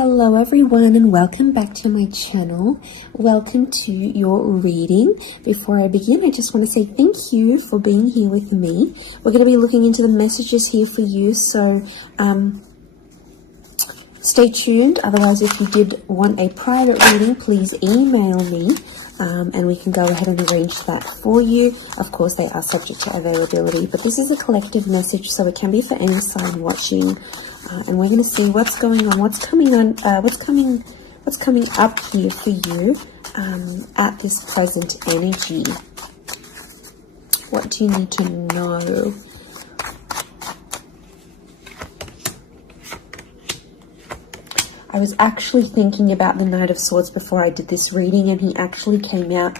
Hello everyone and welcome back to my channel. Welcome to your reading. Before I begin, I just want to say thank you for being here with me. We're going to be looking into the messages here for you, so stay tuned. Otherwise, if you did want a private reading, please email me and we can go ahead and arrange that for you. Of course, they are subject to availability, but this is a collective message, so it can be for any sign watching. And we're going to see what's going on, what's coming up here for you at this present energy. What do you need to know? I was actually thinking about the Knight of Swords before I did this reading, and he actually came out.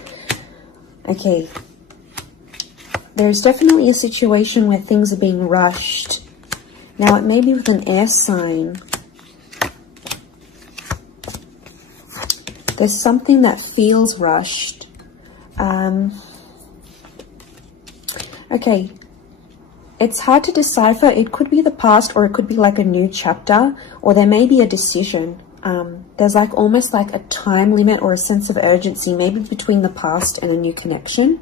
Okay, there's definitely a situation where things are being rushed. Now, it may be with an air sign. There's something that feels rushed. Okay, it's hard to decipher. It could be the past, or it could be like a new chapter, or there may be a decision. There's like almost like a time limit or a sense of urgency, maybe between the past and a new connection,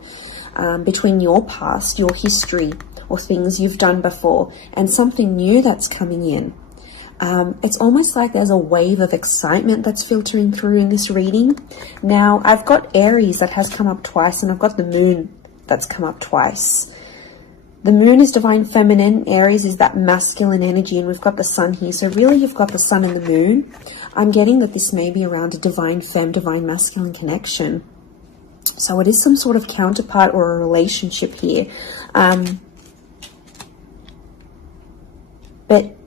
between your past, your history, or things you've done before, and something new that's coming in. It's almost like there's a wave of excitement that's filtering through in this reading. Now, I've got Aries that has come up twice, and I've got the Moon that's come up twice. The Moon is divine feminine, Aries is that masculine energy, and we've got the Sun here. So really, you've got the Sun and the Moon. I'm getting that this may be around a divine femme, divine masculine connection. So it is some sort of counterpart or a relationship here. But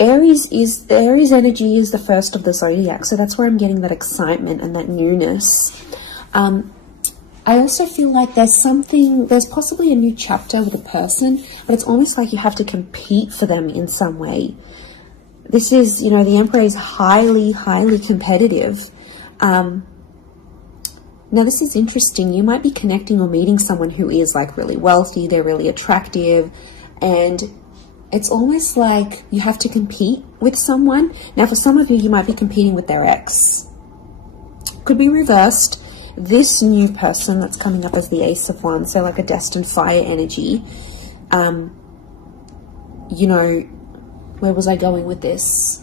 Aries energy is the first of the zodiac, so that's where I'm getting that excitement and that newness. I also feel like there's possibly a new chapter with a person, but it's almost like you have to compete for them in some way. This is, the Emperor is highly, highly competitive. Now, this is interesting. You might be connecting or meeting someone who is like really wealthy, they're really attractive, and it's almost like you have to compete with someone. Now, for some of you, you might be competing with their ex. Could be reversed. This new person that's coming up as the Ace of Wands, so like a destined fire energy. Where was I going with this?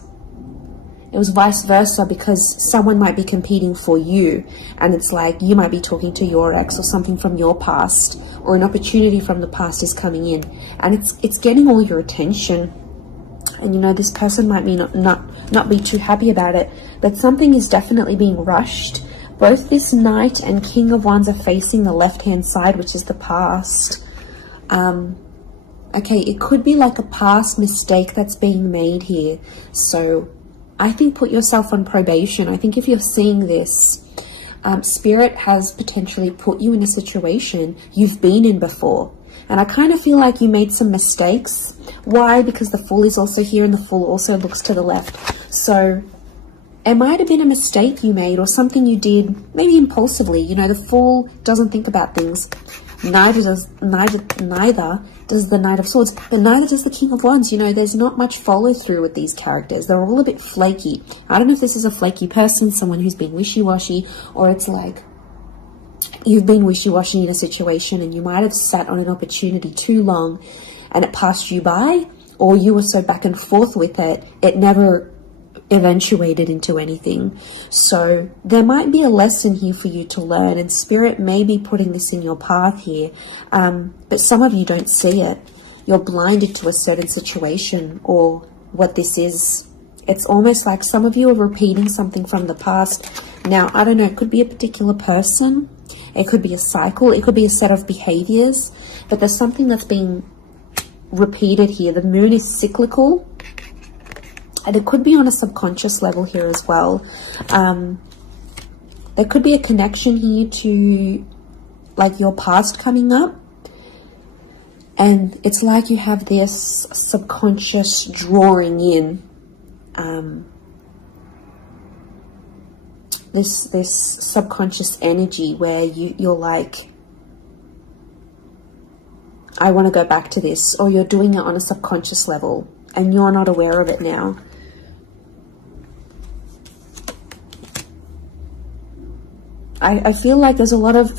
It was vice versa, because someone might be competing for you, and it's like you might be talking to your ex or something from your past, or an opportunity from the past is coming in, and it's getting all your attention. And this person might be not be too happy about it, but something is definitely being rushed. Both this Knight and King of Wands are facing the left-hand side, which is the past. Okay, it could be like a past mistake that's being made here. So I think put yourself on probation. I think if you're seeing this, Spirit has potentially put you in a situation you've been in before. And I kind of feel like you made some mistakes. Why? Because the Fool is also here, and the Fool also looks to the left. So it might have been a mistake you made, or something you did maybe impulsively. The Fool doesn't think about things. Neither does the Knight of Swords, but neither does the King of Wands. There's not much follow through with these characters. They're all a bit flaky. I don't know if this is a flaky person, someone who's been wishy-washy, or it's like you've been wishy-washy in a situation and you might have sat on an opportunity too long and it passed you by, or you were so back and forth with it, it never eventuated into anything. So there might be a lesson here for you to learn, and Spirit may be putting this in your path here, but some of you don't see it. You're blinded to a certain situation or what this is. It's almost like some of you are repeating something from the past. Now, I don't know, it could be a particular person, it could be a cycle, it could be a set of behaviors, but there's something that's being repeated here. The Moon is cyclical, and it could be on a subconscious level here as well. There could be a connection here to like your past coming up. And it's like you have this subconscious drawing in. This subconscious energy where you're like, I want to go back to this. Or you're doing it on a subconscious level and you're not aware of it now. I feel like there's a lot of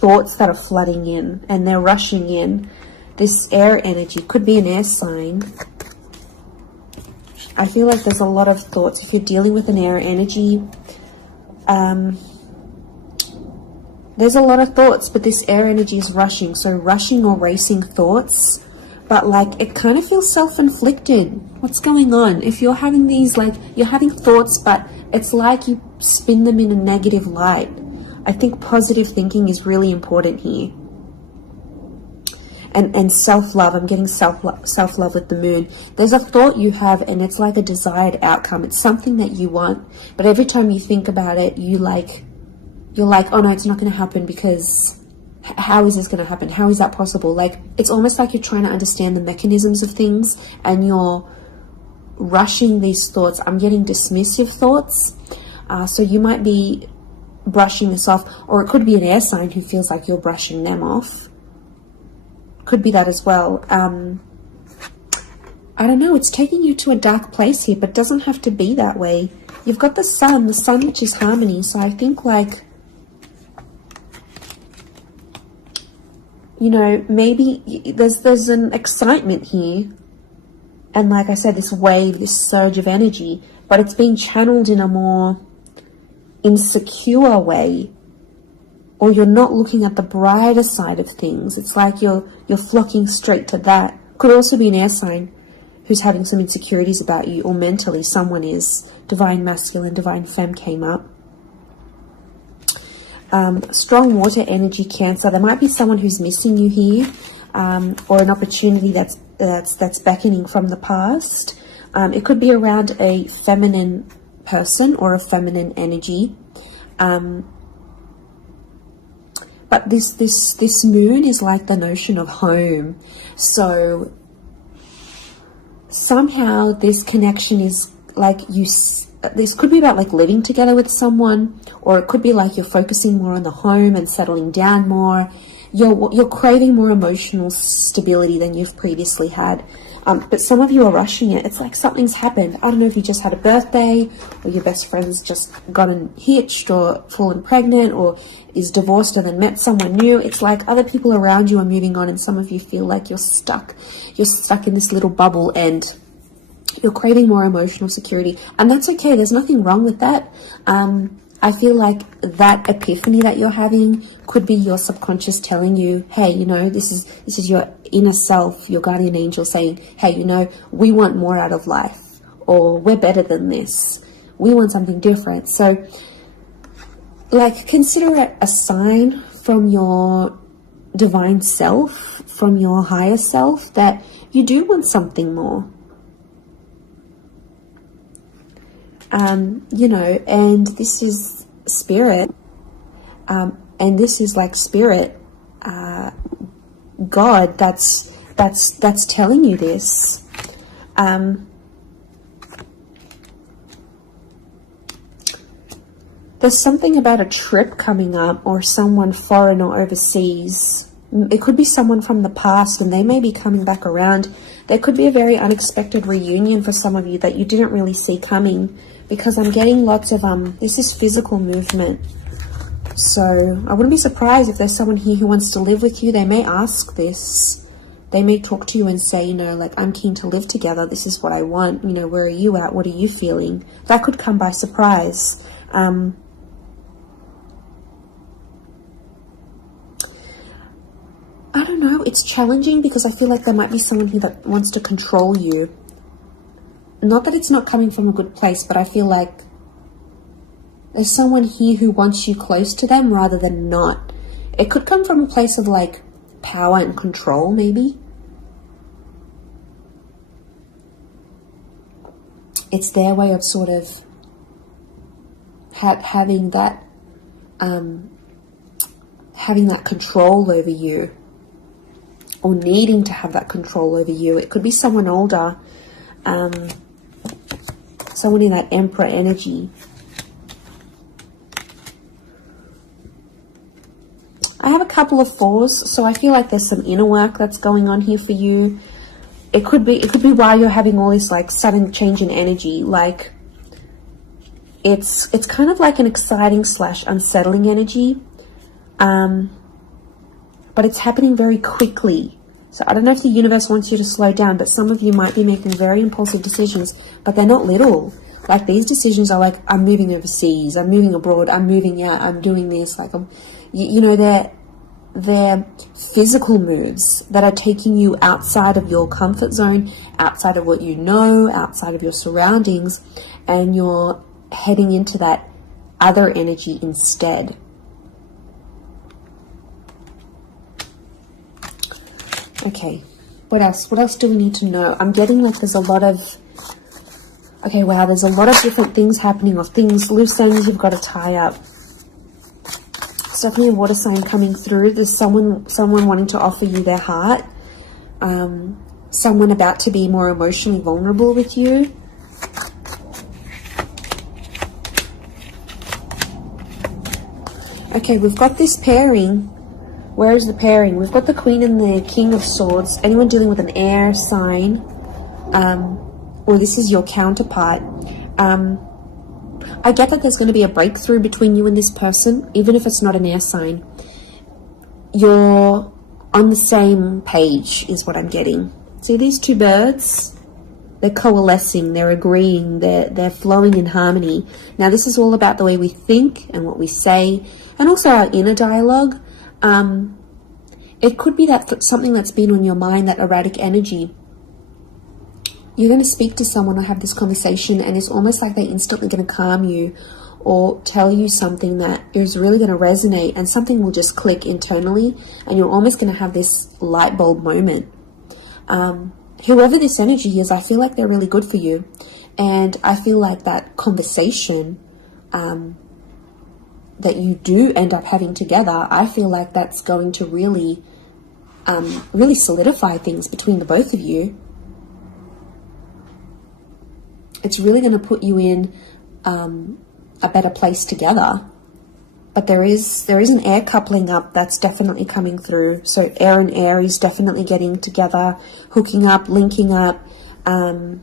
thoughts that are flooding in and they're rushing in. This air energy could be an air sign. I feel like there's a lot of thoughts. If you're dealing with an air energy, there's a lot of thoughts, but this air energy is rushing. So rushing or racing thoughts, but like it kind of feels self-inflicted. What's going on? If you're having these, like you're having thoughts, but it's like you spin them in a negative light. I think positive thinking is really important here. And self-love, I'm getting self-love with the moon. There's a thought you have and it's like a desired outcome. It's something that you want, but every time you think about it, you're like, oh no, it's not going to happen, because how is this going to happen? How is that possible? Like, it's almost like you're trying to understand the mechanisms of things and you're rushing these thoughts. I'm getting dismissive thoughts. So you might be brushing this off, or it could be an air sign who feels like you're brushing them off. Could be that as well. I don't know, it's taking you to a dark place here, but it doesn't have to be that way. You've got the sun which is harmony. So I think, like, you know, maybe there's an excitement here. And like I said, this wave, this surge of energy, but it's being channeled in a more insecure way. Or you're not looking at the brighter side of things. It's like you're flocking straight to that. Could also be an air sign who's having some insecurities about you, or mentally someone is. Divine masculine, divine femme came up. Strong water energy, Cancer. There might be someone who's missing you here, or an opportunity that's beckoning from the past. It could be around a feminine person or a feminine energy. But this moon is like the notion of home. So somehow this connection is like this could be about like living together with someone, or it could be like you're focusing more on the home and settling down more. You're craving more emotional stability than you've previously had. But some of you are rushing it. It's like something's happened. I don't know if you just had a birthday, or your best friend's just gotten hitched or fallen pregnant, or is divorced and then met someone new. It's like other people around you are moving on, and some of you feel like you're stuck. You're stuck in this little bubble and you're craving more emotional security. And that's okay. There's nothing wrong with that. I feel like that epiphany that you're having could be your subconscious telling you, hey, you know, this is your inner self, your guardian angel saying, hey, you know, we want more out of life, or we're better than this. We want something different. So, like, consider it a sign from your divine self, from your higher self, that you do want something more. You know, and this is spirit, and this is like spirit, God, that's telling you this. There's something about a trip coming up, or someone foreign or overseas. It could be someone from the past and they may be coming back around. There could be a very unexpected reunion for some of you that you didn't really see coming, because I'm getting lots of, this is physical movement. So I wouldn't be surprised if there's someone here who wants to live with you. They may ask this. They may talk to you and say, you know, like, I'm keen to live together. This is what I want. You know, where are you at? What are you feeling? That could come by surprise. I don't know. It's challenging because I feel like there might be someone here that wants to control you. Not that it's not coming from a good place, but I feel like there's someone here who wants you close to them rather than not. It could come from a place of like power and control, maybe. It's their way of sort of having that control over you, or needing to have that control over you. It could be someone older, someone in that Emperor energy. I have a couple of fours, so I feel like there's some inner work that's going on here for you. It could be why you're having all this like sudden change in energy. Like, It's kind of like an exciting / unsettling energy, but it's happening very quickly. So I don't know if the universe wants you to slow down, but some of you might be making very impulsive decisions, but they're not little. Like, these decisions are like, I'm moving overseas, I'm moving abroad, I'm moving out, I'm doing this. Like, you know, they're physical moves that are taking you outside of your comfort zone, outside of what you know, outside of your surroundings, and you're heading into that other energy instead. Okay, what else? What else do we need to know? I'm getting like there's a lot of... Okay, wow, there's a lot of different things happening, of things, loose ends you've got to tie up. It's definitely a water sign coming through. There's someone wanting to offer you their heart. Someone about to be more emotionally vulnerable with you. Okay, we've got this pairing. Where is the pairing? We've got the Queen and the King of Swords. Anyone dealing with an air sign, or this is your counterpart. I get that there's going to be a breakthrough between you and this person, even if it's not an air sign. You're on the same page, is what I'm getting. See these two birds? They're coalescing, they're agreeing, they're flowing in harmony. Now, this is all about the way we think and what we say, and also our inner dialogue. It could be that something that's been on your mind, that erratic energy. You're going to speak to someone or have this conversation, and it's almost like they're instantly going to calm you or tell you something that is really going to resonate, and something will just click internally, and you're almost going to have this light bulb moment. Whoever this energy is, I feel like they're really good for you, and I feel like that conversation that you do end up having together, I feel like that's going to really solidify things between the both of you. It's really going to put you in a better place together. But there is an air coupling up that's definitely coming through. So air and Aries definitely getting together, hooking up, linking up. The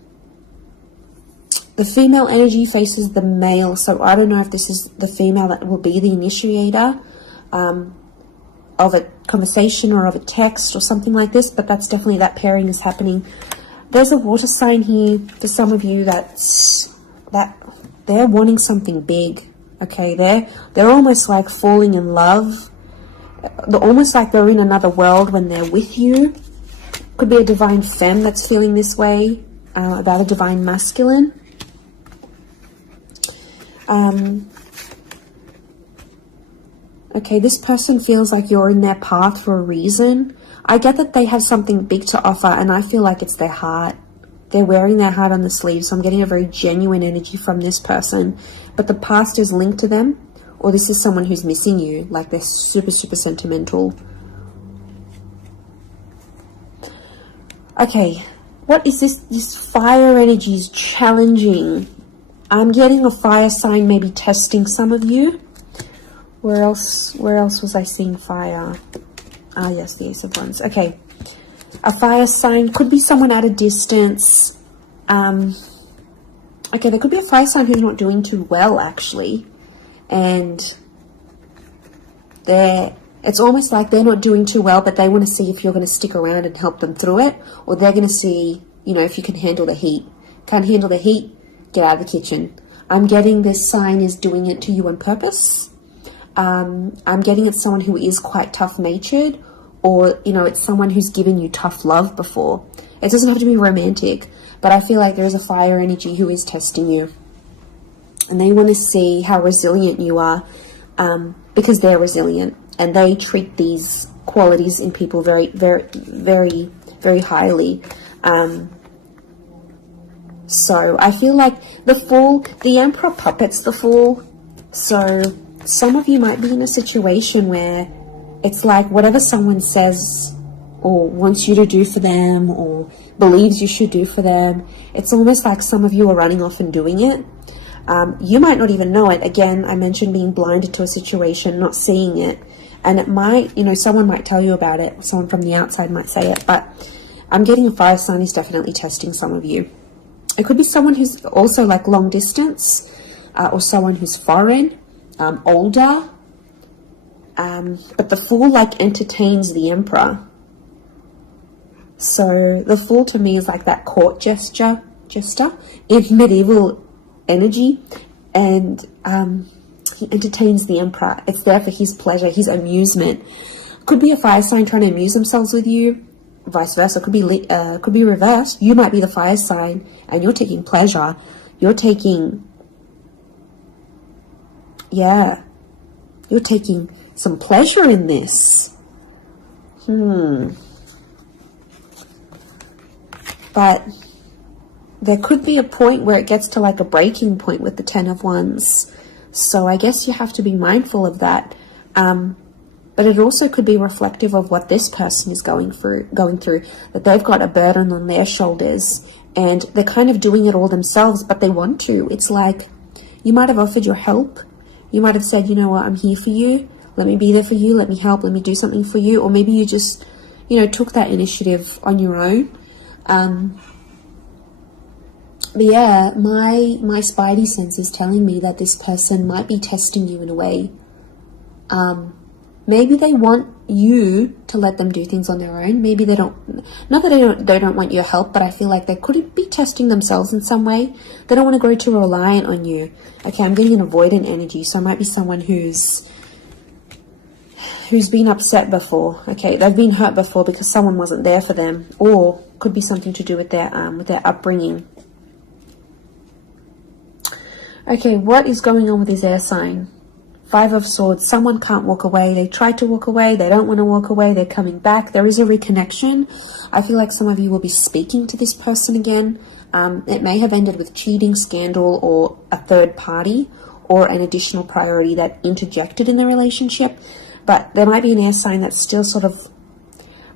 female energy faces the male, so I don't know if this is the female that will be the initiator of a conversation or of a text or something like this, but that's definitely, that pairing is happening. There's a water sign here for some of you that they're wanting something big. Okay, they're almost like falling in love. They're almost like they're in another world when they're with you. Could be a divine femme that's feeling this way about a divine masculine. Okay, this person feels like you're in their path for a reason. I get that they have something big to offer, and I feel like it's their heart. They're wearing their heart on the sleeve, so I'm getting a very genuine energy from this person. But the past is linked to them, or this is someone who's missing you, like they're super, super sentimental. Okay, what is this? This fire energy is challenging. I'm getting a fire sign maybe testing some of you. Where else was I seeing fire? Ah, yes, the Ace of Wands. Okay. A fire sign could be someone at a distance. Okay, there could be a fire sign who's not doing too well, actually. And it's almost like they're not doing too well, but they want to see if you're going to stick around and help them through it. Or they're going to see, you know, if you can handle the heat. Can't handle the heat? Get out of the kitchen. I'm getting this sign is doing it to you on purpose. I'm getting it's someone who is quite tough-natured, or, you know, it's someone who's given you tough love before. It doesn't have to be romantic, but I feel like there is a fire energy who is testing you. And they want to see how resilient you are, because they're resilient. And they treat these qualities in people very, very, very, very highly. So I feel like the Fool, the Emperor puppets the Fool. So some of you might be in a situation where it's like whatever someone says or wants you to do for them or believes you should do for them, it's almost like some of you are running off and doing it. You might not even know it. Again, I mentioned being blinded to a situation, not seeing it. And it might, you know, someone might tell you about it. Someone from the outside might say it. But I'm getting a fire sign is definitely testing some of you. It could be someone who's also like long distance. or someone who's foreign, older. But the Fool like entertains the Emperor. So the Fool to me is like that court jester in medieval energy, and he entertains the Emperor. It's there for his pleasure, his amusement. Could be a fire sign trying to amuse themselves with you, vice versa. Could be reversed. You might be the fire sign and you're taking pleasure. You're taking some pleasure in this. But there could be a point where it gets to like a breaking point with the Ten of Wands. So I guess you have to be mindful of that. But it also could be reflective of what this person is going through, that they've got a burden on their shoulders and they're kind of doing it all themselves, but they want to. It's like you might have offered your help. You might have said, you know what, I'm here for you. Let me be there for you. Let me help. Let me do something for you. Or maybe you just, took that initiative on your own. But yeah, my spidey sense is telling me that this person might be testing you in a way. Maybe they want you to let them do things on their own. Maybe they don't, not that they don't want your help, but I feel like they could be testing themselves in some way. They don't want to grow too reliant on you. Okay, I'm getting an avoidant energy, so it might be someone who's been upset before. Okay, they've been hurt before because someone wasn't there for them, or could be something to do with their upbringing. Okay, what is going on with this air sign? Five of Swords. Someone can't walk away. They tried to walk away. They don't want to walk away. They're coming back. There is a reconnection. I feel like some of you will be speaking to this person again. It may have ended with cheating, scandal, or a third party, or an additional priority that interjected in the relationship. But there might be an air sign that's still sort of...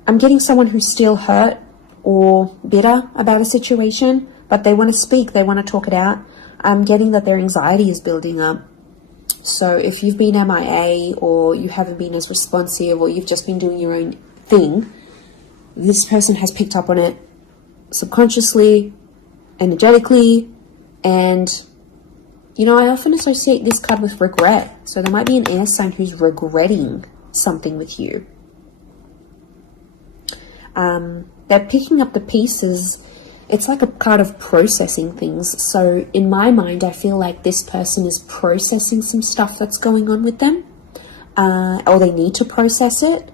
I'm getting someone who's still hurt or bitter about a situation, but they want to speak. They want to talk it out. I'm getting that their anxiety is building up. So if you've been MIA, or you haven't been as responsive, or you've just been doing your own thing, this person has picked up on it subconsciously, energetically, and I often associate this card with regret. So there might be an air sign who's regretting something with you. They're picking up the pieces. It's like a card of processing things. So in my mind, I feel like this person is processing some stuff that's going on with them, or they need to process it.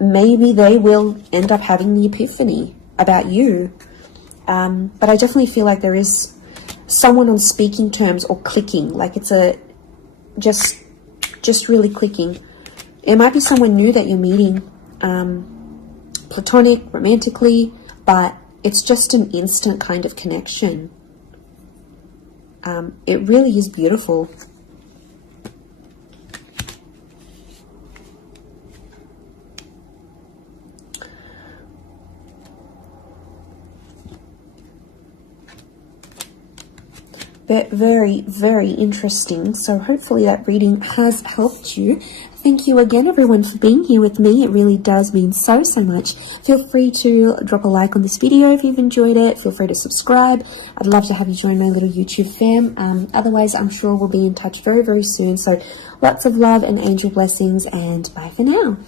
Maybe they will end up having the epiphany about you. But I definitely feel like there is someone on speaking terms or clicking, like it's just really clicking. It might be someone new that you're meeting, platonic, romantically, but it's just an instant kind of connection. It really is beautiful. Very, very interesting. So hopefully that reading has helped you. Thank you again, everyone, for being here with me. It really does mean so much. Feel free to drop a like on this video if you've enjoyed it. Feel free to subscribe. I'd love to have you join my little YouTube fam. Otherwise, I'm sure we'll be in touch very, very soon. So lots of love and angel blessings, and bye for now.